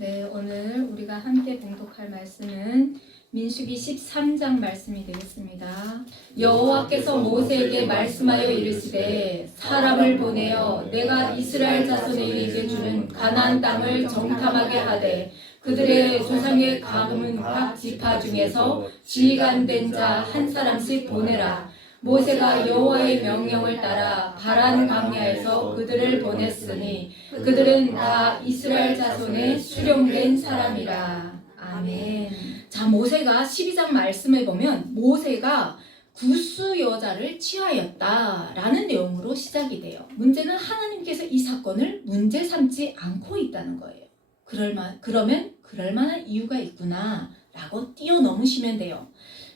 네, 오늘 우리가 함께 봉독할 말씀은 민수기 13장 말씀이 되겠습니다. 여호와께서 모세에게 말씀하여 이르시되 사람을 보내어 내가 이스라엘 자손에게 주는 가나안 땅을 정탐하게 하되 그들의 조상의 가문 각 지파 중에서 지휘관된 자 한 사람씩 보내라. 모세가 여호와의 명령을 따라 바란 광야에서 그들을 보냈으니 그들은 다 이스라엘 자손의 수령된 사람이라. 아멘. 자, 모세가 12장 말씀에 보면 모세가 구스 여자를 취하였다라는 내용으로 시작이 돼요. 문제는 하나님께서 이 사건을 문제 삼지 않고 있다는 거예요. 그러면 그럴 만한 이유가 있구나 라고 뛰어넘으시면 돼요.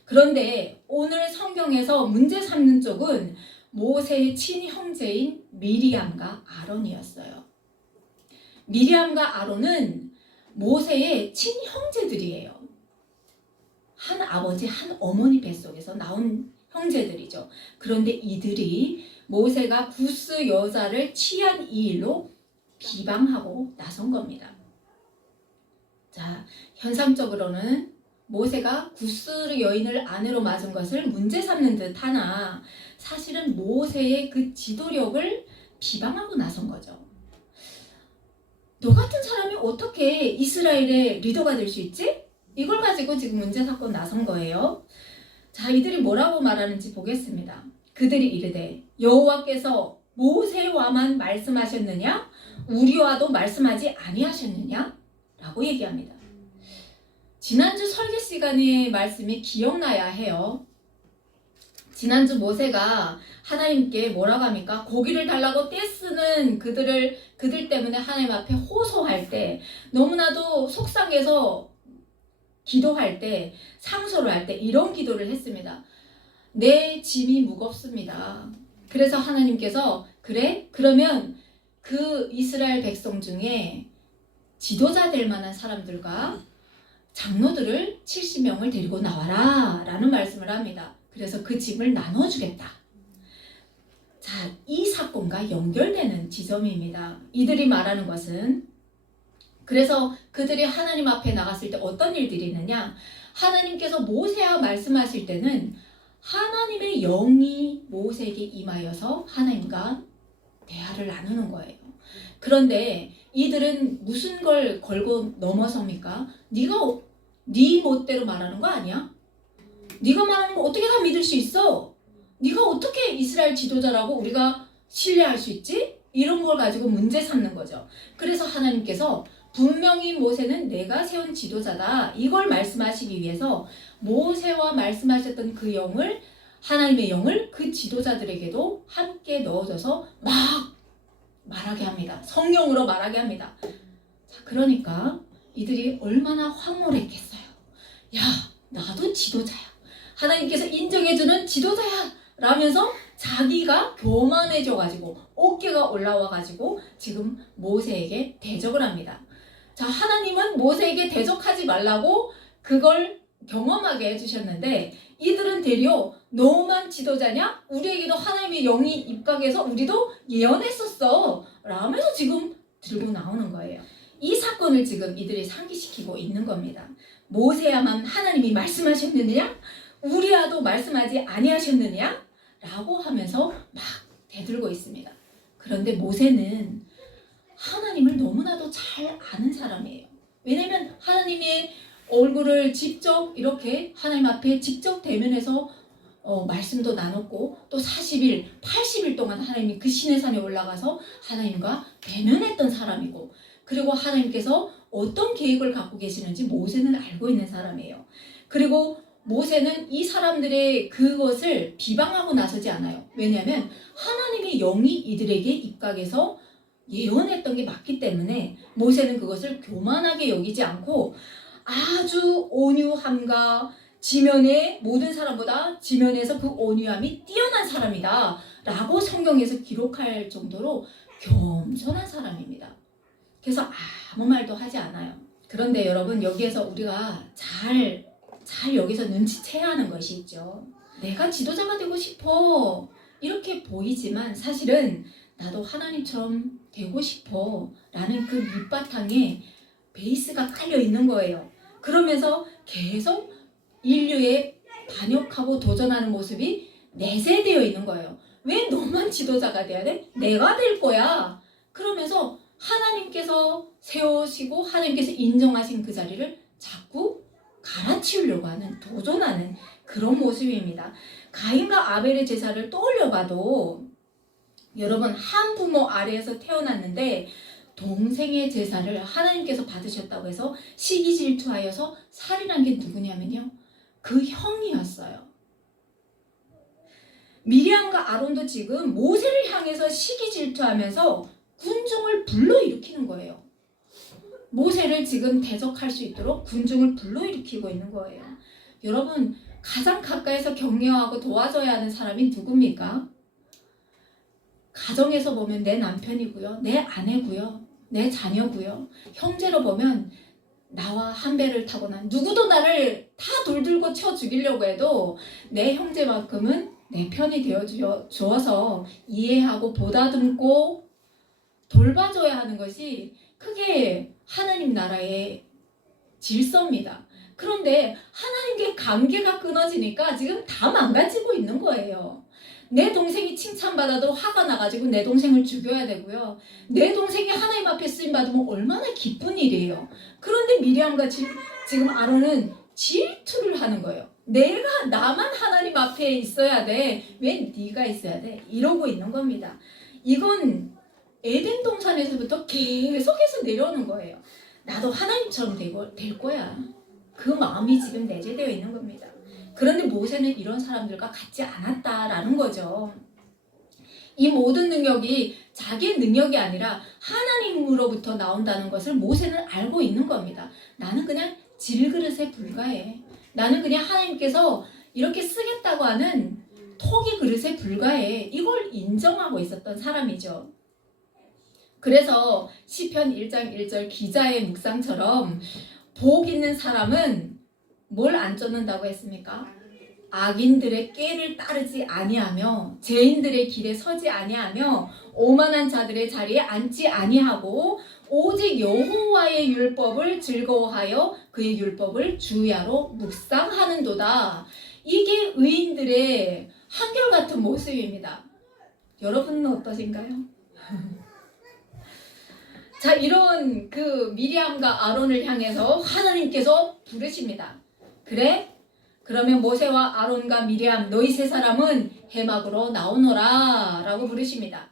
그런데 오늘 성경에서 문제 삼는 쪽은 모세의 친형제인 미리암과 아론이었어요. 미리암과 아론은 모세의 친형제들이에요. 한 아버지, 한 어머니 뱃속에서 나온 형제들이죠. 그런데 이들이 모세가 구스 여자를 취한 이 일로 비방하고 나선 겁니다. 자, 현상적으로는 모세가 구스 여인을 아내로 맞은 것을 문제 삼는 듯 하나 사실은 모세의 그 지도력을 비방하고 나선 거죠. 너 같은 사람이 어떻게 이스라엘의 리더가 될 수 있지? 이걸 가지고 지금 문제 삼고 나선 거예요. 자, 이들이 뭐라고 말하는지 보겠습니다. 그들이 이르되 여호와께서 모세와만 말씀하셨느냐? 우리와도 말씀하지 아니하셨느냐? 라고 얘기합니다. 지난주 설교 시간의 말씀이 기억나야 해요. 지난주 모세가 하나님께 뭐라고 합니까? 고기를 달라고 떼쓰는 그들 때문에 하나님 앞에 호소할 때 너무나도 속상해서 기도할 때 상소를 할 때 이런 기도를 했습니다. 내 짐이 무겁습니다. 그래서 하나님께서 그래? 그러면 그 이스라엘 백성 중에 지도자 될 만한 사람들과 장로들을 70명을 데리고 나와라 라는 말씀을 합니다. 그래서 그 짐을 나눠주겠다. 자, 이 사건과 연결되는 지점입니다. 이들이 말하는 것은 그래서 그들이 하나님 앞에 나갔을 때 어떤 일들이 있느냐? 하나님께서 모세와 말씀하실 때는 하나님의 영이 모세에게 임하여서 하나님과 대화를 나누는 거예요. 그런데 이들은 무슨 걸 걸고 넘어섭니까? 네 멋대로 말하는 거 아니야? 네가 말하는 거 어떻게 다 믿을 수 있어? 네가 어떻게 이스라엘 지도자라고 우리가 신뢰할 수 있지? 이런 걸 가지고 문제 삼는 거죠. 그래서 하나님께서 분명히 모세는 내가 세운 지도자다. 이걸 말씀하시기 위해서 모세와 말씀하셨던 그 영을 하나님의 영을 그 지도자들에게도 함께 넣어줘서 막 말하게 합니다. 성령으로 말하게 합니다. 자, 그러니까 이들이 얼마나 황홀했겠어요. 야, 나도 지도자야. 하나님께서 인정해주는 지도자야. 라면서 자기가 교만해져가지고 어깨가 올라와가지고 지금 모세에게 대적을 합니다. 자, 하나님은 모세에게 대적하지 말라고 그걸 경험하게 해주셨는데 이들은 되려 너만 지도자냐? 우리에게도 하나님의 영이 입각해서 우리도 예언했었어 라면서 지금 들고 나오는 거예요. 이 사건을 지금 이들이 상기시키고 있는 겁니다. 모세야만 하나님이 말씀하셨느냐? 우리와도 말씀하지 아니하셨느냐? 라고 하면서 막 대들고 있습니다. 그런데 모세는 하나님을 너무나도 잘 아는 사람이에요. 왜냐면 하나님의 얼굴을 직접 이렇게 하나님 앞에 직접 대면해서 말씀도 나눴고 또 40일, 80일 동안 하나님이 그 시내산에 올라가서 하나님과 대면했던 사람이고 그리고 하나님께서 어떤 계획을 갖고 계시는지 모세는 알고 있는 사람이에요. 그리고 모세는 이 사람들의 그것을 비방하고 나서지 않아요. 왜냐하면 하나님의 영이 이들에게 입각해서 예언했던 게 맞기 때문에 모세는 그것을 교만하게 여기지 않고 아주 온유함과 지면의 모든 사람보다 지면에서 그 온유함이 뛰어난 사람이다 라고 성경에서 기록할 정도로 겸손한 사람입니다. 그래서 아무 말도 하지 않아요. 그런데 여러분 여기에서 우리가 잘 여기서 눈치채야 하는 것이 있죠. 내가 지도자가 되고 싶어 이렇게 보이지만 사실은 나도 하나님처럼 되고 싶어 라는 그 밑바탕에 베이스가 깔려 있는 거예요. 그러면서 계속 인류에 반역하고 도전하는 모습이 내재되어 있는 거예요. 왜 너만 지도자가 돼야 돼? 내가 될 거야. 그러면서 하나님께서 세우시고 하나님께서 인정하신 그 자리를 자꾸 갈아치우려고 하는, 도전하는 그런 모습입니다. 가인과 아벨의 제사를 떠올려봐도 여러분, 한 부모 아래에서 태어났는데 동생의 제사를 하나님께서 받으셨다고 해서 시기 질투하여서 살인한 게 누구냐면요, 그 형이었어요. 미리암과 아론도 지금 모세를 향해서 시기 질투하면서 군중을 불러일으키는 거예요. 모세를 지금 대적할 수 있도록 군중을 불러일으키고 있는 거예요. 여러분, 가장 가까이서 격려하고 도와줘야 하는 사람이 누굽니까? 가정에서 보면 내 남편이고요, 내 아내고요, 내 자녀고요, 형제로 보면 나와 한 배를 타고 난 누구도 나를 다 돌들고 쳐 죽이려고 해도 내 형제만큼은 내 편이 되어 주어서 이해하고 보다듬고 돌봐줘야 하는 것이 크게 하나님 나라의 질서입니다. 그런데 하나님께 관계가 끊어지니까 지금 다 망가지고 있는 거예요. 내 동생이 칭찬받아도 화가 나가지고 내 동생을 죽여야 되고요. 내 동생이 하나님 앞에 쓰임받으면 얼마나 기쁜 일이에요. 그런데 미리암과 지금 아론은 질투를 하는 거예요. 내가 나만 하나님 앞에 있어야 돼. 왜 네가 있어야 돼? 이러고 있는 겁니다. 이건 에덴 동산에서부터 계속해서 내려오는 거예요. 나도 하나님처럼 될 거야. 그 마음이 지금 내재되어 있는 겁니다. 그런데 모세는 이런 사람들과 같지 않았다라는 거죠. 이 모든 능력이 자기의 능력이 아니라 하나님으로부터 나온다는 것을 모세는 알고 있는 겁니다. 나는 그냥 질그릇에 불과해. 나는 그냥 하나님께서 이렇게 쓰겠다고 하는 토기 그릇에 불과해. 이걸 인정하고 있었던 사람이죠. 그래서 시편 1장 1절 기자의 묵상처럼 복 있는 사람은 뭘 안 쫓는다고 했습니까? 악인들의 꾀를 따르지 아니하며 죄인들의 길에 서지 아니하며 오만한 자들의 자리에 앉지 아니하고 오직 여호와의 율법을 즐거워하여 그의 율법을 주야로 묵상하는도다. 이게 의인들의 한결같은 모습입니다. 여러분은 어떠신가요? 자, 이런 그 미리암과 아론을 향해서 하나님께서 부르십니다. 그래? 그러면 모세와 아론과 미리암 너희 세 사람은 해막으로 나오너라 라고 부르십니다.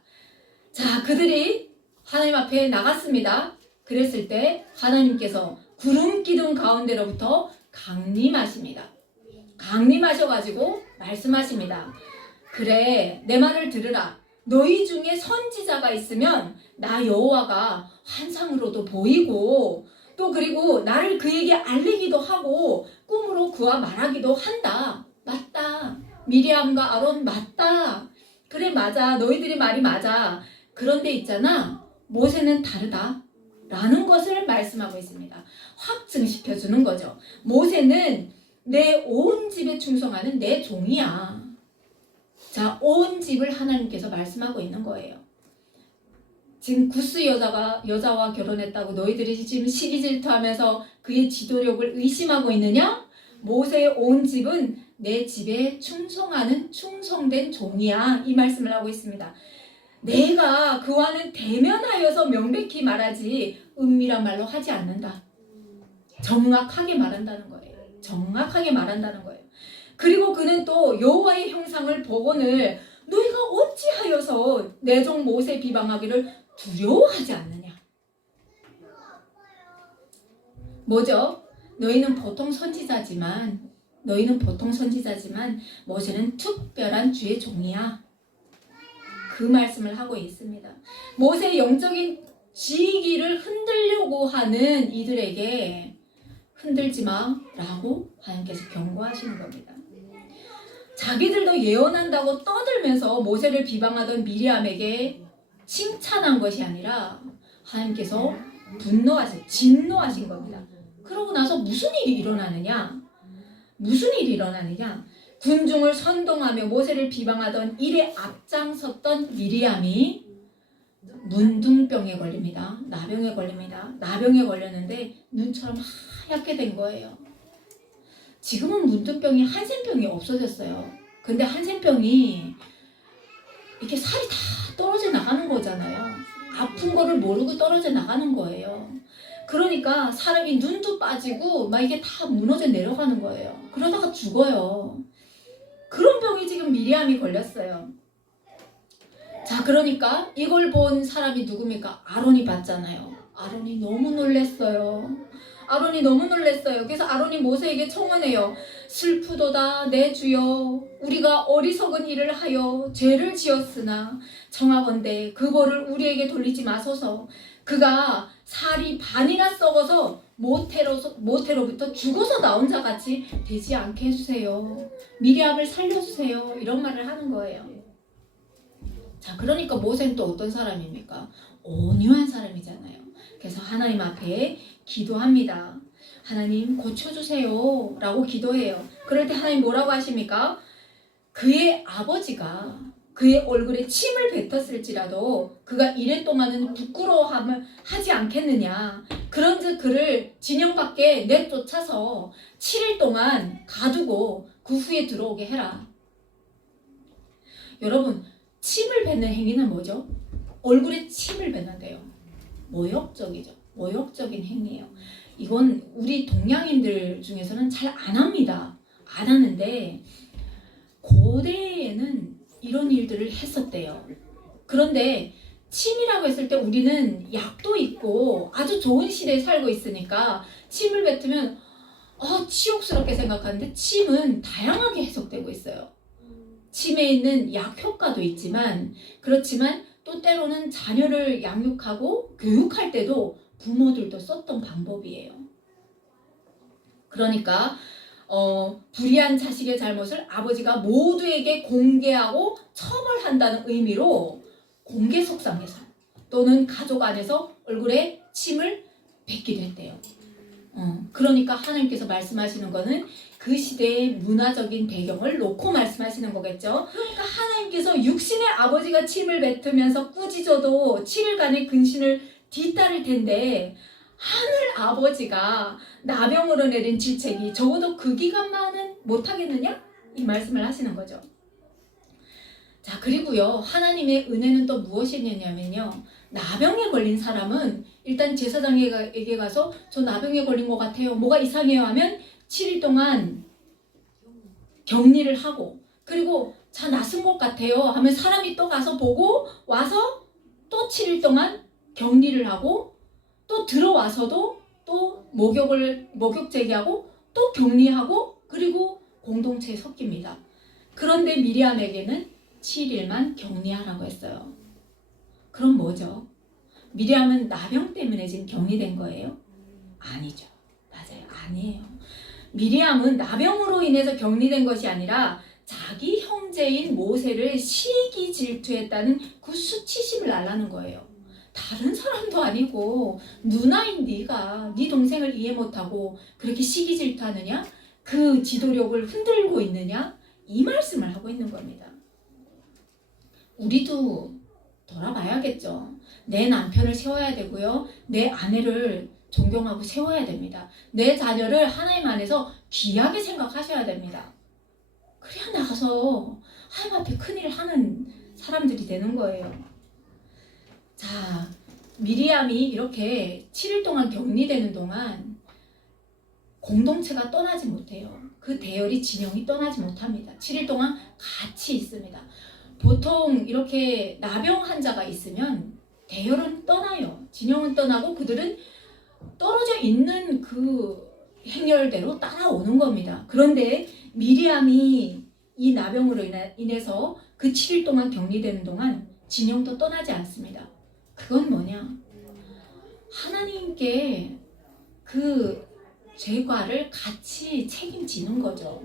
자, 그들이 하나님 앞에 나갔습니다. 그랬을 때 하나님께서 구름 기둥 가운데로부터 강림하십니다. 강림하셔가지고 말씀하십니다. 그래, 내 말을 들으라. 너희 중에 선지자가 있으면 나 여호와가 환상으로도 보이고 또 그리고 나를 그에게 알리기도 하고 꿈으로 그와 말하기도 한다. 맞다. 미리암과 아론 맞다. 그래, 맞아. 너희들이 말이 맞아. 그런데 있잖아, 모세는 다르다 라는 것을 말씀하고 있습니다. 확증시켜 주는 거죠. 모세는 내 온 집에 충성하는 내 종이야. 자, 온 집을 하나님께서 말씀하고 있는 거예요. 지금 구스 여자와 결혼했다고 너희들이 지금 시기 질투하면서 그의 지도력을 의심하고 있느냐? 모세의 온 집은 내 집에 충성하는 충성된 종이야. 이 말씀을 하고 있습니다. 내가 그와는 대면하여서 명백히 말하지 은밀한 말로 하지 않는다. 정확하게 말한다는 거예요. 정확하게 말한다는 거예요. 그리고 그는 또 여호와의 형상을 보거늘 너희가 어찌하여서 내 종 모세 비방하기를 두려워하지 않느냐. 뭐죠? 너희는 보통 선지자지만 모세는 특별한 주의 종이야. 그 말씀을 하고 있습니다. 모세의 영적인 지위를 흔들려고 하는 이들에게 흔들지 마 라고 하나님께서 경고하시는 겁니다. 자기들도 예언한다고 떠들면서 모세를 비방하던 미리암에게 칭찬한 것이 아니라 하나님께서 진노하신 겁니다. 그러고 나서 무슨 일이 일어나느냐? 군중을 선동하며 모세를 비방하던 일에 앞장섰던 미리암이 문둥병에 걸립니다. 나병에 걸립니다. 나병에 걸렸는데 눈처럼 하얗게 된 거예요. 지금은 문둥병이 한센병이 없어졌어요. 근데 한센병이 이렇게 살이 다 떨어져 나가는 거잖아요. 아픈 거를 모르고 떨어져 나가는 거예요. 그러니까 사람이 눈도 빠지고 막 이게 다 무너져 내려가는 거예요. 그러다가 죽어요. 그런 병이 지금 미리암이 걸렸어요. 자, 그러니까 이걸 본 사람이 누굽니까? 아론이 봤잖아요. 아론이 너무 놀랬어요. 아론이 너무 놀랬어요. 그래서 아론이 모세에게 청원해요. 슬프도다 내 주여, 우리가 어리석은 일을 하여 죄를 지었으나 청하건대 그 벌을 우리에게 돌리지 마소서. 그가 살이 반이나 썩어서 모태로부터 죽어서 나온 자 같이 되지 않게 해주세요. 미리암을 살려주세요. 이런 말을 하는 거예요. 자, 그러니까 모세는 또 어떤 사람입니까? 온유한 사람이잖아요. 그래서 하나님 앞에 기도합니다. 하나님 고쳐주세요 라고 기도해요. 그럴 때 하나님 뭐라고 하십니까? 그의 아버지가 그의 얼굴에 침을 뱉었을지라도 그가 이래 동안은 부끄러워함을 하지 않겠느냐. 그런즉 그를 진영 밖에 내쫓아서 7일 동안 가두고 그 후에 들어오게 해라. 여러분, 침을 뱉는 행위는 뭐죠? 얼굴에 침을 뱉는데요. 모욕적이죠. 모욕적인 행위예요. 이건 우리 동양인들 중에서는 잘 안 합니다. 안 하는데 고대에는 이런 일들을 했었대요. 그런데 침이라고 했을 때 우리는 약도 있고 아주 좋은 시대에 살고 있으니까 침을 뱉으면 치욕스럽게 생각하는데 침은 다양하게 해석되고 있어요. 침에 있는 약 효과도 있지만 그렇지만 또 때로는 자녀를 양육하고 교육할 때도 부모들도 썼던 방법이에요. 그러니까 불의한 자식의 잘못을 아버지가 모두에게 공개하고 처벌한다는 의미로 공개 속상해서 또는 가족 안에서 얼굴에 침을 뱉기도 했대요. 그러니까 하나님께서 말씀하시는 거는 그 시대의 문화적인 배경을 놓고 말씀하시는 거겠죠. 그러니까 하나님께서 육신의 아버지가 침을 뱉으면서 꾸짖어도 7일간의 근신을 뒤따를 텐데 하늘 아버지가 나병으로 내린 질책이 적어도 그 기간만은 못하겠느냐? 이 말씀을 하시는 거죠. 자, 그리고요, 하나님의 은혜는 또 무엇이냐면요, 나병에 걸린 사람은 일단 제사장에게 가서 저 나병에 걸린 것 같아요, 뭐가 이상해요 하면 7일 동안 격리를 하고, 그리고 자 낯선 것 같아요 하면 사람이 또 가서 보고 와서 또 7일 동안 격리를 하고 또 들어와서도 또 목욕 제기하고 또 격리하고 그리고 공동체에 섞입니다. 그런데 미리암에게는 7일만 격리하라고 했어요. 그럼 뭐죠? 미리암은 나병 때문에 지금 격리된 거예요? 아니죠. 맞아요. 아니에요. 미리암은 나병으로 인해서 격리된 것이 아니라 자기 형제인 모세를 시기 질투했다는 그 수치심을 알라는 거예요. 다른 사람도 아니고 누나인 네가 네 동생을 이해 못하고 그렇게 시기 질투하느냐? 그 지도력을 흔들고 있느냐? 이 말씀을 하고 있는 겁니다. 우리도 돌아봐야겠죠. 내 남편을 세워야 되고요. 내 아내를 존경하고 세워야 됩니다. 내 자녀를 하나님 안에서 귀하게 생각하셔야 됩니다. 그래야 나가서 하나님 앞에 큰일을 하는 사람들이 되는 거예요. 자, 미리암이 이렇게 7일 동안 격리되는 동안 공동체가 떠나지 못해요. 그 대열이 진영이 떠나지 못합니다. 7일 동안 같이 있습니다. 보통 이렇게 나병 환자가 있으면 대열은 떠나요. 진영은 떠나고 그들은 떨어져 있는 그 행렬대로 따라오는 겁니다. 그런데 미리암이 이 나병으로 인해서 그 7일 동안 격리되는 동안 진영도 떠나지 않습니다. 그건 뭐냐? 하나님께 그 죄과를 같이 책임지는 거죠.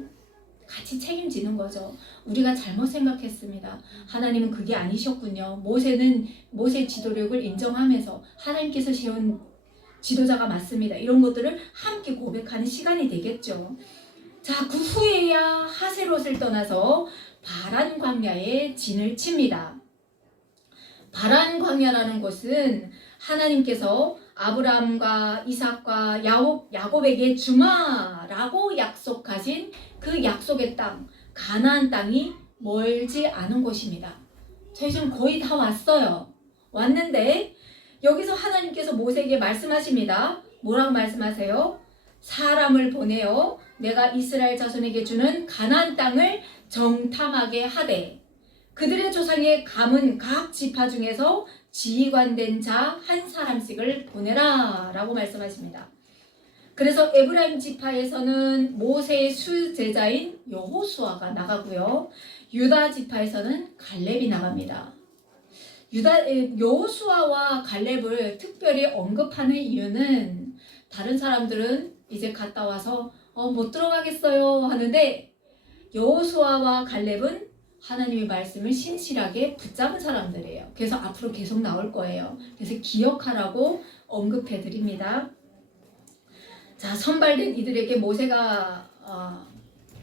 같이 책임지는 거죠. 우리가 잘못 생각했습니다. 하나님은 그게 아니셨군요. 모세의 지도력을 인정하면서 하나님께서 세운 지도자가 맞습니다. 이런 것들을 함께 고백하는 시간이 되겠죠. 자, 그 후에야 하세롯을 떠나서 바란 광야에 진을 칩니다. 바란 광야라는 곳은 하나님께서 아브라함과 이삭과 야곱에게 주마라고 약속하신 그 약속의 땅, 가나안 땅이 멀지 않은 곳입니다. 저희 지금 거의 다 왔어요. 왔는데 여기서 하나님께서 모세에게 말씀하십니다. 뭐라고 말씀하세요? 사람을 보내어 내가 이스라엘 자손에게 주는 가나안 땅을 정탐하게 하되 그들의 조상의 감은 각 지파 중에서 지휘관된 자 한 사람씩을 보내라 라고 말씀하십니다. 그래서 에브라임 지파에서는 모세의 수제자인 여호수아가 나가고요. 유다 지파에서는 갈렙이 나갑니다. 여호수아와 갈렙을 특별히 언급하는 이유는 다른 사람들은 이제 갔다 와서 못 들어가겠어요 하는데 여호수아와 갈렙은 하나님의 말씀을 신실하게 붙잡은 사람들이에요. 그래서 앞으로 계속 나올 거예요. 그래서 기억하라고 언급해 드립니다. 자, 선발된 이들에게 모세가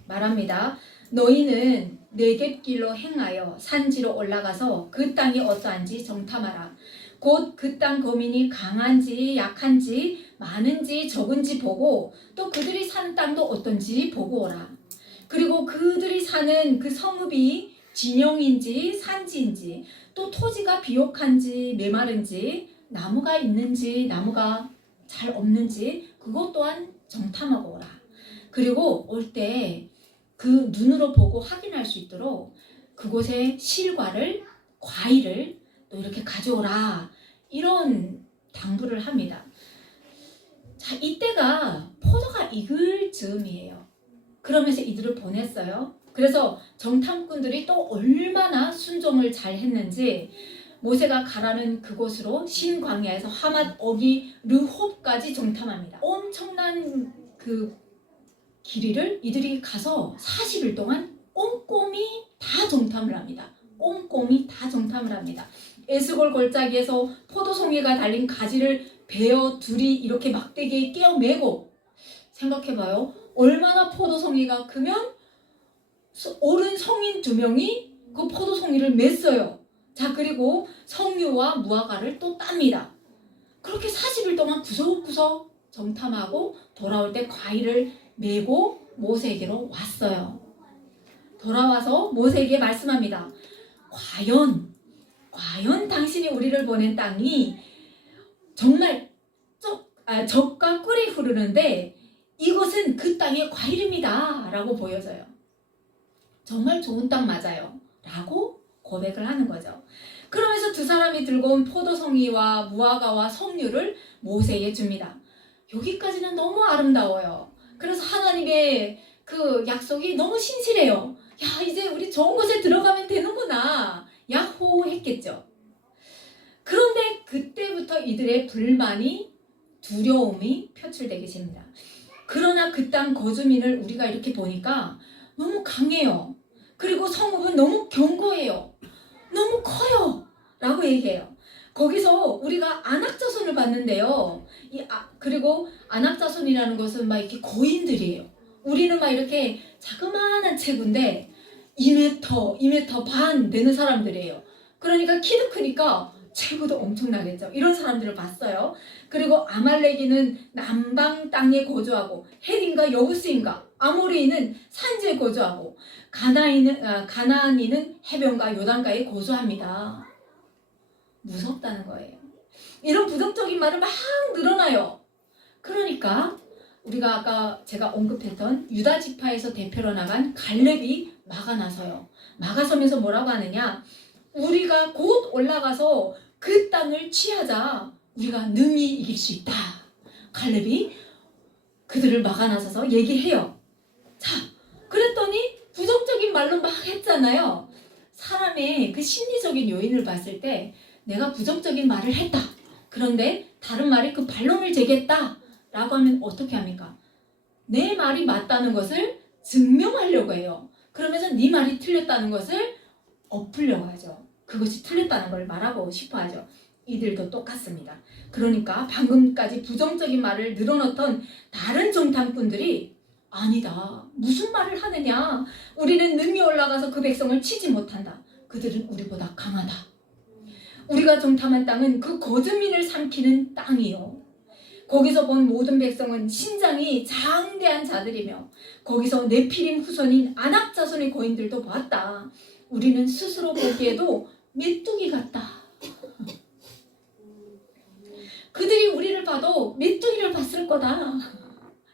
말합니다. 너희는 네겝길로 행하여 산지로 올라가서 그 땅이 어떠한지 정탐하라. 곧 그 땅 거민이 강한지 약한지 많은지 적은지 보고 또 그들이 산 땅도 어떤지 보고 오라. 그리고 그들이 사는 그 성읍이 진영인지 산지인지 또 토지가 비옥한지 메마른지 나무가 있는지 나무가 잘 없는지 그것 또한 정탐하고 오라. 그리고 올 때 그 눈으로 보고 확인할 수 있도록 그곳에 실과를 과일을 또 이렇게 가져오라. 이런 당부를 합니다. 자, 이때가 포도가 익을 즈음이에요. 그러면서 이들을 보냈어요. 그래서 정탐꾼들이 또 얼마나 순종을 잘 했는지 모세가 가라는 그곳으로 신광야에서 하맛 어기 르홉까지 정탐합니다. 엄청난 그 길이를 이들이 가서 40일 동안 꼼꼼히 다 정탐을 합니다. 꼼꼼히 다 정탐을 합니다. 에스골 골짜기에서 포도송이가 달린 가지를 베어 둘이 이렇게 막대기에 끼워 매고 생각해봐요. 얼마나 포도송이가 크면 어른 성인 2명이 그 포도송이를 맸어요. 자, 그리고 성류와 무화과를 또 땁니다. 그렇게 40일 동안 구석구석 정탐하고 돌아올 때 과일을 메고 모세에게로 왔어요. 돌아와서 모세에게 말씀합니다. 과연 당신이 우리를 보낸 땅이 정말 젖과 꿀이 흐르는데 이것은 그 땅의 과일입니다 라고 보여져요. 정말 좋은 땅 맞아요 라고 고백을 하는 거죠. 그러면서 두 사람이 들고 온 포도송이와 무화과와 석류를 모세에게 줍니다. 여기까지는 너무 아름다워요. 그래서 하나님의 그 약속이 너무 신실해요. 야, 이제 우리 좋은 곳에 들어가면 되는구나. 야호 했겠죠. 그런데 그때부터 이들의 불만이 두려움이 표출되기 시작합니다. 그러나 그 땅 거주민을 우리가 이렇게 보니까 너무 강해요. 그리고 성읍은 너무 견고해요. 너무 커요 라고 얘기해요. 거기서 우리가 안악자손을 봤는데요. 그리고 안악자손이라는 것은 막 이렇게 거인들이에요. 우리는 막 이렇게 자그마한 체구인데 2m 반 되는 사람들이에요. 그러니까 키도 크니까 체구도 엄청나겠죠. 이런 사람들을 봤어요. 그리고 아말렉이는 남방 땅에 거주하고 헷인가 여부스인가 아모리인은 산지에 거주하고 가나안인은 해변가 요단가에 거주합니다. 무섭다는 거예요. 이런 부정적인 말은 막 늘어나요. 그러니까 우리가 아까 제가 언급했던 유다 지파에서 대표로 나간 갈렙이 막아나서요. 막아서면서 뭐라고 하느냐? 우리가 곧 올라가서 그 땅을 취하자. 우리가 능히 이길 수 있다. 갈렙이 그들을 막아나서서 얘기해요. 자, 그랬더니 부정적인 말로 막 했잖아요. 사람의 그 심리적인 요인을 봤을 때 내가 부정적인 말을 했다. 그런데 다른 말이 그 반론을 제기했다. 라고 하면 어떻게 합니까? 내 말이 맞다는 것을 증명하려고 해요. 그러면서 네 말이 틀렸다는 것을 엎으려고 하죠. 그것이 틀렸다는 걸 말하고 싶어 하죠. 이들도 똑같습니다. 그러니까 방금까지 부정적인 말을 늘어놓던 다른 정탐꾼들이 아니다. 무슨 말을 하느냐. 우리는 능히 올라가서 그 백성을 치지 못한다. 그들은 우리보다 강하다. 우리가 정탐한 땅은 그 거듭민을 삼키는 땅이요. 거기서 본 모든 백성은 신장이 장대한 자들이며 거기서 네피림 후손인 아낙 자손의 거인들도 보았다. 우리는 스스로 보기에도 메뚜기 같다. 그들이 우리를 봐도 메뚜기를 봤을 거다.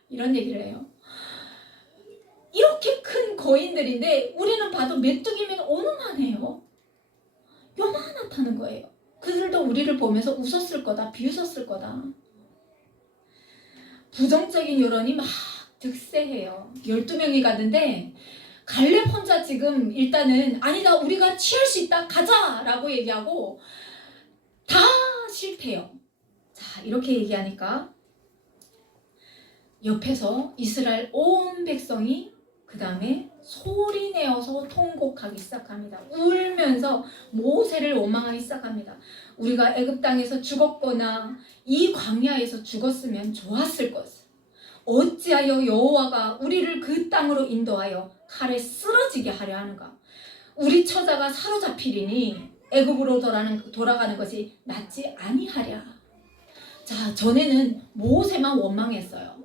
이런 얘기를 해요. 이렇게 큰 거인들인데 우리는 봐도 메뚜기면 어느만해요. 요만하다는 거예요. 그들도 우리를 보면서 웃었을 거다, 비웃었을 거다. 부정적인 여론이 막 득세해요. 12명이 갔는데 갈렙 혼자 지금 일단은 아니다, 우리가 취할 수 있다, 가자 라고 얘기하고 다 싫대요. 자, 이렇게 얘기하니까 옆에서 이스라엘 온 백성이 그 다음에 소리내어서 통곡하기 시작합니다. 울면서 모세를 원망하기 시작합니다. 우리가 애굽 땅에서 죽었거나 이 광야에서 죽었으면 좋았을 것을. 어찌하여 여호와가 우리를 그 땅으로 인도하여 칼에 쓰러지게 하려 하는가? 우리 처자가 사로잡히리니 애굽으로 돌아가는 것이 낫지 아니하랴. 자, 전에는 모세만 원망했어요.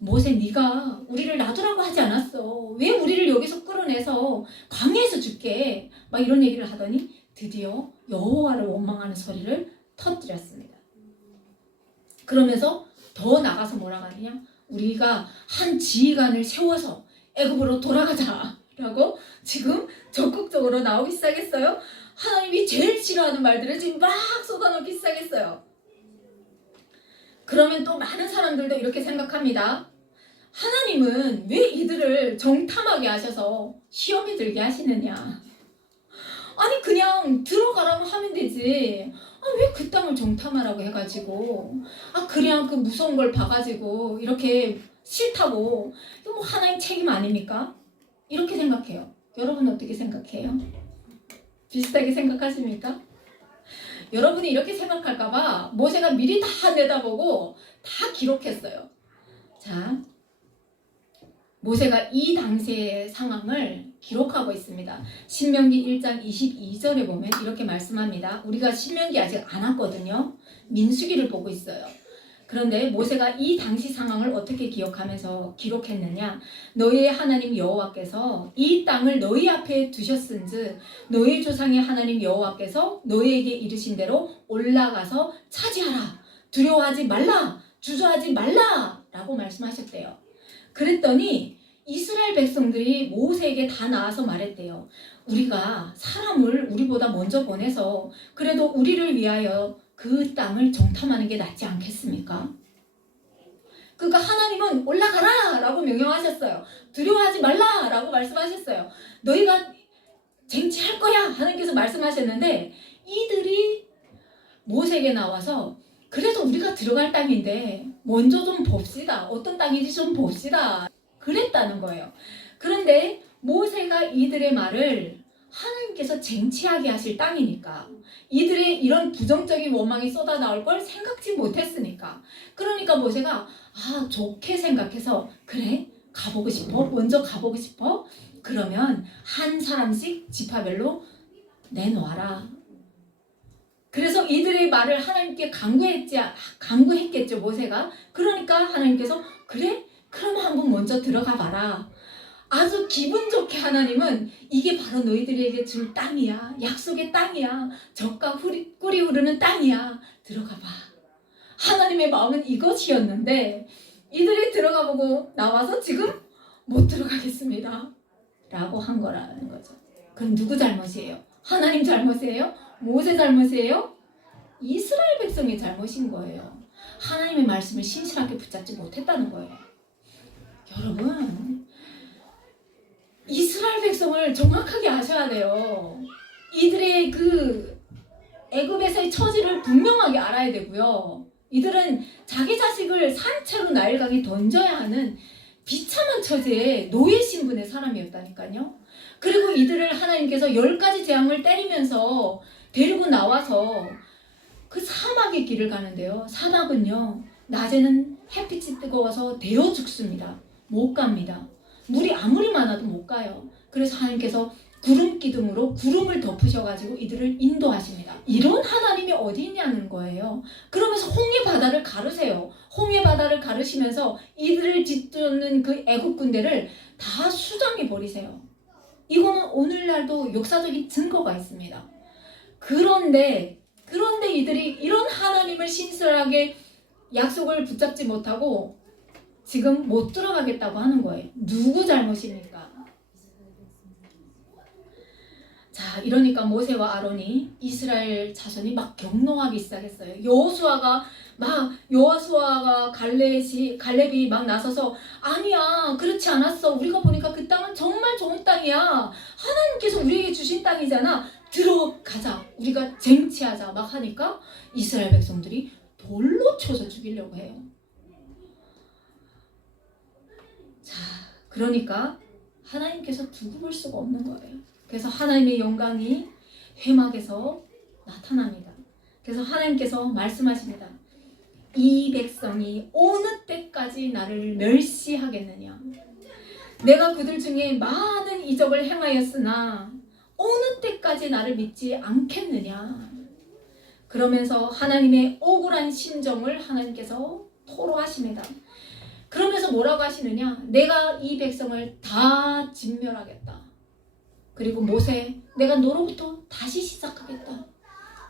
모세, 네가 우리를 놔두라고 하지 않았어. 왜 우리를 여기서 끌어내서 광야에서 죽게? 막 이런 얘기를 하더니 드디어 여호와를 원망하는 소리를 터뜨렸습니다. 그러면서 더 나가서 뭐라고 하느냐? 우리가 한 지휘관을 세워서 애굽으로 돌아가자라고 지금 적극적으로 나오기 시작했어요. 하나님이 제일 싫어하는 말들을 지금 막 쏟아놓기 시작했어요. 그러면 또 많은 사람들도 이렇게 생각합니다. 하나님은 왜 이들을 정탐하게 하셔서 시험에 들게 하시느냐? 아니 그냥 들어가라고 하면 되지. 왜 그 땅을 정탐하라고 해가지고 그냥 그 무서운 걸 봐가지고 이렇게 싫다고 이거 뭐 하나님 책임 아닙니까? 이렇게 생각해요. 여러분 어떻게 생각해요? 비슷하게 생각하십니까? 여러분이 이렇게 생각할까봐 모세가 미리 다 내다보고 다 기록했어요. 자, 모세가 이 당시의 상황을 기록하고 있습니다. 신명기 1장 22절에 보면 이렇게 말씀합니다. 우리가 신명기 아직 안 왔거든요. 민수기를 보고 있어요. 그런데 모세가 이 당시 상황을 어떻게 기억하면서 기록했느냐? 너희의 하나님 여호와께서 이 땅을 너희 앞에 두셨은즉 너희 조상의 하나님 여호와께서 너희에게 이르신 대로 올라가서 차지하라. 두려워하지 말라. 주저하지 말라. 라고 말씀하셨대요. 그랬더니 이스라엘 백성들이 모세에게 다 나와서 말했대요. 우리가 사람을 우리보다 먼저 보내서 그래도 우리를 위하여 그 땅을 정탐하는 게 낫지 않겠습니까? 그러니까 하나님은 올라가라 라고 명령하셨어요. 두려워하지 말라 라고 말씀하셨어요. 너희가 쟁취할 거야 하나님께서 말씀하셨는데 이들이 모세에게 나와서 그래도 우리가 들어갈 땅인데 먼저 좀 봅시다. 어떤 땅인지 좀 봅시다. 그랬다는 거예요. 그런데 모세가 이들의 말을 하나님께서 쟁취하게 하실 땅이니까 이들의 이런 부정적인 원망이 쏟아 나올 걸 생각지 못했으니까 그러니까 모세가 좋게 생각해서 그래 가보고 싶어? 먼저 가보고 싶어? 그러면 한 사람씩 지파별로 내놓아라. 그래서 이들의 말을 하나님께 강구했겠죠 모세가. 그러니까 하나님께서 그래? 그럼 한번 먼저 들어가 봐라. 아주 기분 좋게 하나님은 이게 바로 너희들에게 줄 땅이야. 약속의 땅이야. 젖과 꿀이 흐르는 땅이야. 들어가 봐. 하나님의 마음은 이것이었는데 이들이 들어가 보고 나와서 지금 못 들어가겠습니다. 라고 한 거라는 거죠. 그럼 누구 잘못이에요? 하나님 잘못이에요? 모세 잘못이에요? 이스라엘 백성의 잘못인 거예요. 하나님의 말씀을 신실하게 붙잡지 못했다는 거예요. 여러분, 이스라엘 백성을 정확하게 아셔야 돼요. 이들의 그 애굽에서의 처지를 분명하게 알아야 되고요. 이들은 자기 자식을 산채로 나일강에 던져야 하는 비참한 처지의 노예 신분의 사람이었다니까요. 그리고 이들을 하나님께서 10가지 재앙을 때리면서 데리고 나와서 그 사막의 길을 가는데요. 사막은요, 낮에는 햇빛이 뜨거워서 데워 죽습니다. 못 갑니다. 물이 아무리 많아도 못 가요. 그래서 하나님께서 구름 기둥으로 구름을 덮으셔가지고 이들을 인도하십니다. 이런 하나님이 어디 있냐는 거예요. 그러면서 홍해 바다를 가르세요. 홍해 바다를 가르시면서 이들을 뒤쫓는 그 애국 군대를 다 수장해 버리세요. 이거는 오늘날도 역사적인 증거가 있습니다. 그런데 이들이 이런 하나님을 신실하게 약속을 붙잡지 못하고 지금 못 들어가겠다고 하는 거예요. 누구 잘못입니까? 자, 이러니까 모세와 아론이 이스라엘 자손이 막 경노하기 시작했어요. 여호수아가 갈렙이 막 나서서 아니야, 그렇지 않았어. 우리가 보니까 그 땅은 정말 좋은 땅이야. 하나님께서 우리에게 주신 땅이잖아. 들어가자. 우리가 쟁취하자. 막 하니까 이스라엘 백성들이 돌로 쳐서 죽이려고 해요. 자, 그러니까 하나님께서 두고 볼 수가 없는 거예요. 그래서 하나님의 영광이 회막에서 나타납니다. 그래서 하나님께서 말씀하십니다. 이 백성이 어느 때까지 나를 멸시하겠느냐. 내가 그들 중에 많은 이적을 행하였으나 어느 때까지 나를 믿지 않겠느냐. 그러면서 하나님의 억울한 심정을 하나님께서 토로하십니다. 그러면서 뭐라고 하시느냐. 내가 이 백성을 다 진멸하겠다. 그리고 모세, 내가 너로부터 다시 시작하겠다.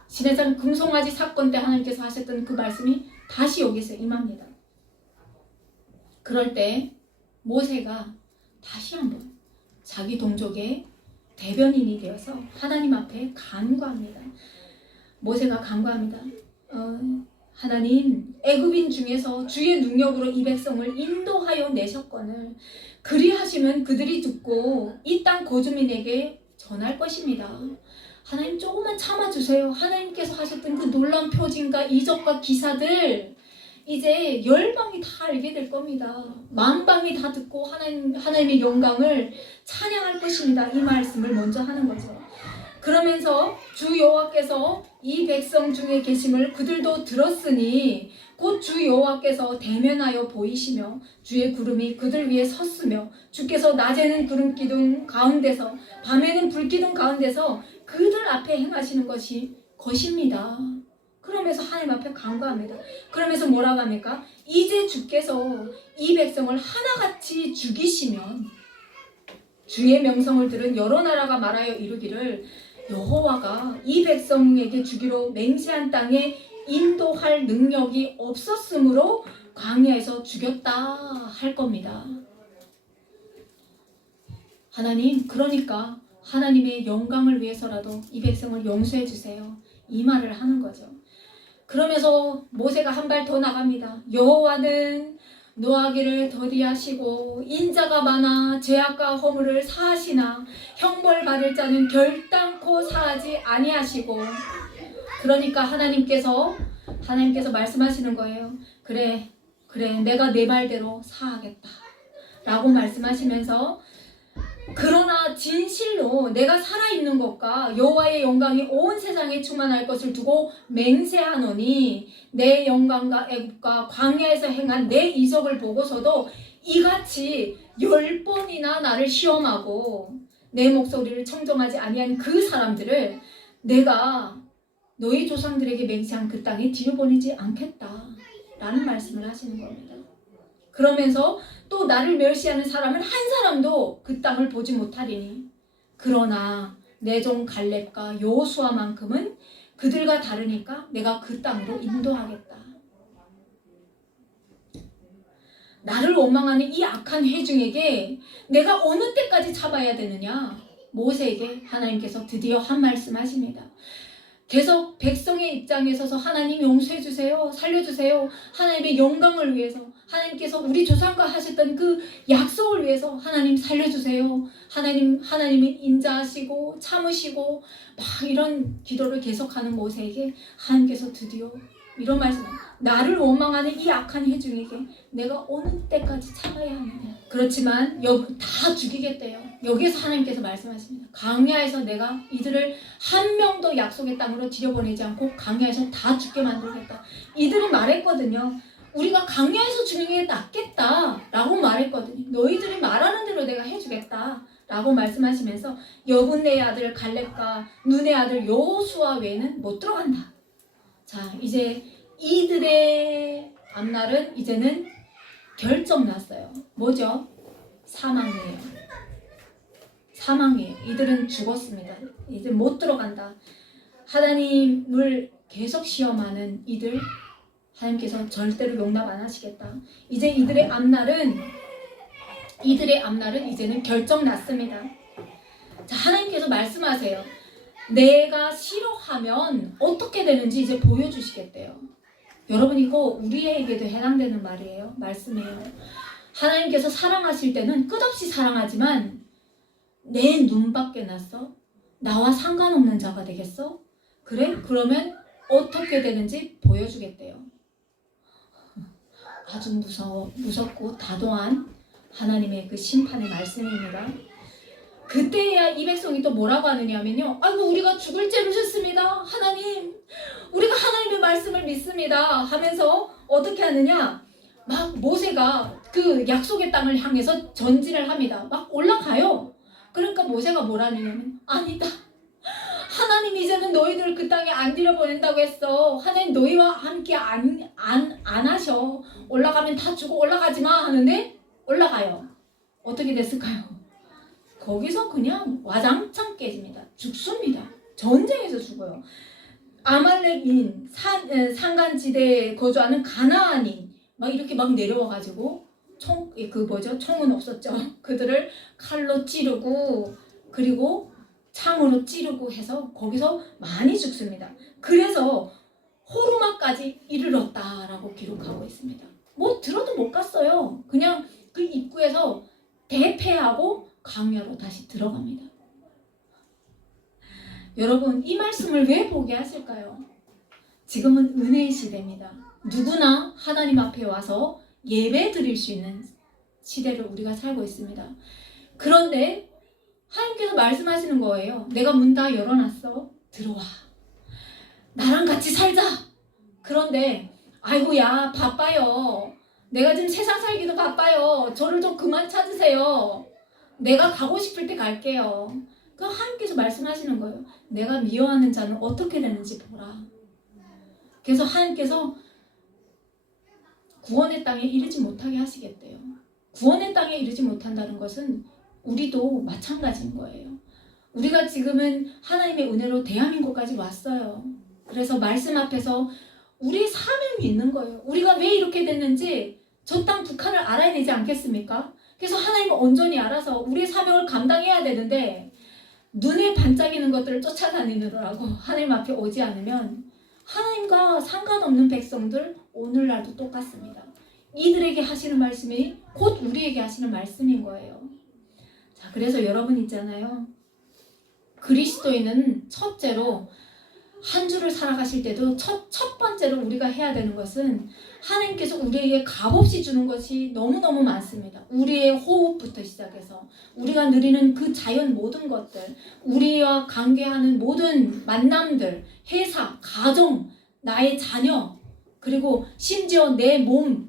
시내산 금송아지 사건 때 하나님께서 하셨던 그 말씀이 다시 여기서 임합니다. 그럴 때 모세가 다시 한번 자기 동족의 대변인이 되어서 하나님 앞에 간구합니다. 모세가 간구합니다. 하나님, 애굽인 중에서 주의 능력으로 이 백성을 인도하여 내셨거늘 그리하시면 그들이 듣고 이 땅 거주민에게 전할 것입니다. 하나님, 조금만 참아주세요. 하나님께서 하셨던 그 놀라운 표징과 이적과 기사들 이제 열방이 다 알게 될 겁니다. 만방이 다 듣고 하나님의 영광을 찬양할 것입니다. 이 말씀을 먼저 하는 거죠. 그러면서 주 여호와께서 이 백성 중에 계심을 그들도 들었으니 곧 주 여호와께서 대면하여 보이시며 주의 구름이 그들 위에 섰으며 주께서 낮에는 구름 기둥 가운데서 밤에는 불 기둥 가운데서 그들 앞에 행하시는 것입니다. 그러면서 하나님 앞에 간구합니다. 그러면서 뭐라고 합니까? 이제 주께서 이 백성을 하나같이 죽이시면 주의 명성을 들은 여러 나라가 말하여 이르기를 여호와가 이 백성에게 주기로 맹세한 땅에 인도할 능력이 없었으므로 광야에서 죽였다 할 겁니다. 하나님, 그러니까 하나님의 영광을 위해서라도 이 백성을 용서해 주세요. 이 말을 하는 거죠. 그러면서 모세가 한 발 더 나갑니다. 여호와는 노하기를 더디하시고 인자가 많아 죄악과 허물을 사하시나 형벌 받을 자는 결단코 사하지 아니하시고. 그러니까 하나님께서 말씀하시는 거예요. 그래 내가 내 말대로 사하겠다 라고 말씀하시면서 그러나 진실로 내가 살아있는 것과 여호와의 영광이 온 세상에 충만할 것을 두고 맹세하노니 내 영광과 애굽과 광야에서 행한 내 이적을 보고서도 이같이 10번이나 나를 시험하고 내 목소리를 청정하지 아니한 그 사람들을 내가 너희 조상들에게 맹세한 그 땅에 들여보내지 않겠다 라는 말씀을 하시는 겁니다. 그러면서 또 나를 멸시하는 사람은 한 사람도 그 땅을 보지 못하리니 그러나 내 종 갈렙과 여호수아만큼은 그들과 다르니까 내가 그 땅으로 인도하겠다. 나를 원망하는 이 악한 회중에게 내가 어느 때까지 참아야 되느냐. 모세에게 하나님께서 드디어 한 말씀 하십니다. 계속 백성의 입장에 서서 하나님 용서해 주세요. 살려주세요. 하나님의 영광을 위해서 하나님께서 우리 조상과 하셨던 그 약속을 위해서 하나님 살려주세요. 하나님은 인자하시고 참으시고 막 이런 기도를 계속하는 모세에게 하나님께서 드디어 이런 말씀을 나를 원망하는 이 악한 회중에게 내가 어느 때까지 참아야 하느냐. 그렇지만 다 죽이겠대요. 여기서 하나님께서 말씀하십니다. 광야에서 내가 이들을 한 명도 약속의 땅으로 들여보내지 않고 광야에서 다 죽게 만들겠다. 이들이 말했거든요. 우리가 광야에서 죽는 게 낫겠다 라고 말했거든요. 너희들이 말하는 대로 내가 해주겠다 라고 말씀하시면서 여분네의 아들 갈렙과 눈의 아들 여호수아 외에는 못 들어간다. 자, 이제 이들의 앞날은 이제는 결정 났어요. 뭐죠? 사망이에요. 사망이에요. 이들은 죽었습니다. 이제 못 들어간다. 하나님을 계속 시험하는 이들, 하나님께서 절대로 용납 안 하시겠다. 이제 이들의 앞날은 이제는 결정 났습니다. 자, 하나님께서 말씀하세요. 내가 싫어하면 어떻게 되는지 이제 보여주시겠대요. 여러분, 이거 우리에게도 해당되는 말이에요. 말씀이에요. 하나님께서 사랑하실 때는 끝없이 사랑하지만 내 눈밖에 났어? 나와 상관없는 자가 되겠어? 그래? 그러면 어떻게 되는지 보여주겠대요. 아주 무섭고 다도한 하나님의 그 심판의 말씀입니다. 그때야 이 백성이 또 뭐라고 하느냐면요. 아이고, 우리가 죽을 죄를 졌습니다. 하나님, 우리가 하나님의 말씀을 믿습니다. 하면서 어떻게 하느냐? 막 모세가 그 약속의 땅을 향해서 전진을 합니다. 막 올라가요. 그러니까 모세가 뭐라느냐면, 아니다. 하나님 이제는 너희들 그 땅에 안 들여보낸다고 했어. 하나님 너희와 함께 안 하셔. 올라가면 다 죽어. 올라가지 마 하는데 올라가요. 어떻게 됐을까요? 거기서 그냥 와장창 깨집니다. 죽습니다. 전쟁에서 죽어요. 아말렉인 산간지대에 거주하는 가나안인 막 이렇게 막 내려와가지고 총은 없었죠. 그들을 칼로 찌르고 그리고 창으로 찌르고 해서 거기서 많이 죽습니다. 그래서 호르마까지 이르렀다라고 기록하고 있습니다. 뭐 들어도 못 갔어요. 그냥 그 입구에서 대패하고 광야로 다시 들어갑니다. 여러분, 이 말씀을 왜 보게 하실까요? 지금은 은혜의 시대입니다. 누구나 하나님 앞에 와서 예배 드릴 수 있는 시대를 우리가 살고 있습니다. 그런데 하나님께서 말씀하시는 거예요. 내가 문 다 열어놨어. 들어와. 나랑 같이 살자. 그런데 아이고야 바빠요. 내가 지금 세상 살기도 바빠요. 저를 좀 그만 찾으세요. 내가 가고 싶을 때 갈게요. 그 하나님께서 말씀하시는 거예요. 내가 미워하는 자는 어떻게 되는지 보라. 그래서 하나님께서 구원의 땅에 이르지 못하게 하시겠대요. 구원의 땅에 이르지 못한다는 것은 우리도 마찬가지인 거예요. 우리가 지금은 하나님의 은혜로 대한민국까지 왔어요. 그래서 말씀 앞에서 우리의 사명이 있는 거예요. 우리가 왜 이렇게 됐는지 저 땅 북한을 알아야 되지 않겠습니까? 그래서 하나님은 온전히 알아서 우리의 사명을 감당해야 되는데 눈에 반짝이는 것들을 쫓아다니느라고 하나님 앞에 오지 않으면 하나님과 상관없는 백성들 오늘날도 똑같습니다. 이들에게 하시는 말씀이 곧 우리에게 하시는 말씀인 거예요. 자, 그래서 여러분 있잖아요. 그리스도인은 첫째로 한 주를 살아가실 때도 첫 번째로 우리가 해야 되는 것은 하나님께서 우리에게 값없이 주는 것이 너무너무 많습니다. 우리의 호흡부터 시작해서 우리가 누리는 그 자연 모든 것들, 우리와 관계하는 모든 만남들, 회사, 가정, 나의 자녀, 그리고 심지어 내 몸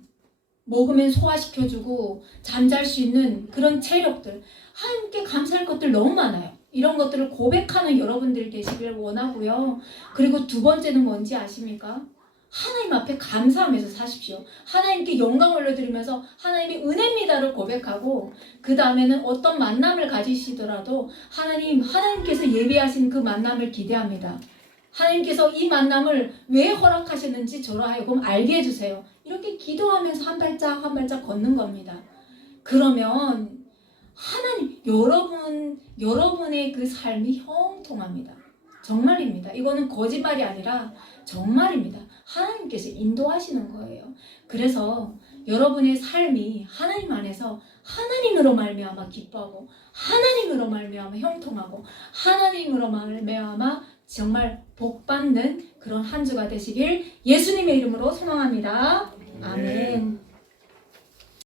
먹으면 소화시켜주고 잠잘 수 있는 그런 체력들, 하나님께 감사할 것들 너무 많아요. 이런 것들을 고백하는 여러분들 되시길 원하고요. 그리고 두 번째는 뭔지 아십니까? 하나님 앞에 감사하면서 사십시오. 하나님께 영광 올려드리면서 하나님의 은혜입니다를 고백하고 그 다음에는 어떤 만남을 가지시더라도 하나님께서 예비하신 그 만남을 기대합니다. 하나님께서 이 만남을 왜 허락하셨는지 저로 하여금 알게 해주세요. 이렇게 기도하면서 한 발짝 한 발짝 걷는 겁니다. 그러면 여러분의 그 삶이 형통합니다. 정말입니다. 이거는 거짓말이 아니라 정말입니다. 하나님께서 인도하시는 거예요. 그래서 여러분의 삶이 하나님 안에서 하나님으로 말미암아 기뻐하고 하나님으로 말미암아 형통하고 하나님으로 말미암아 정말 복받는 그런 한 주가 되시길 예수님의 이름으로 소망합니다. 아멘.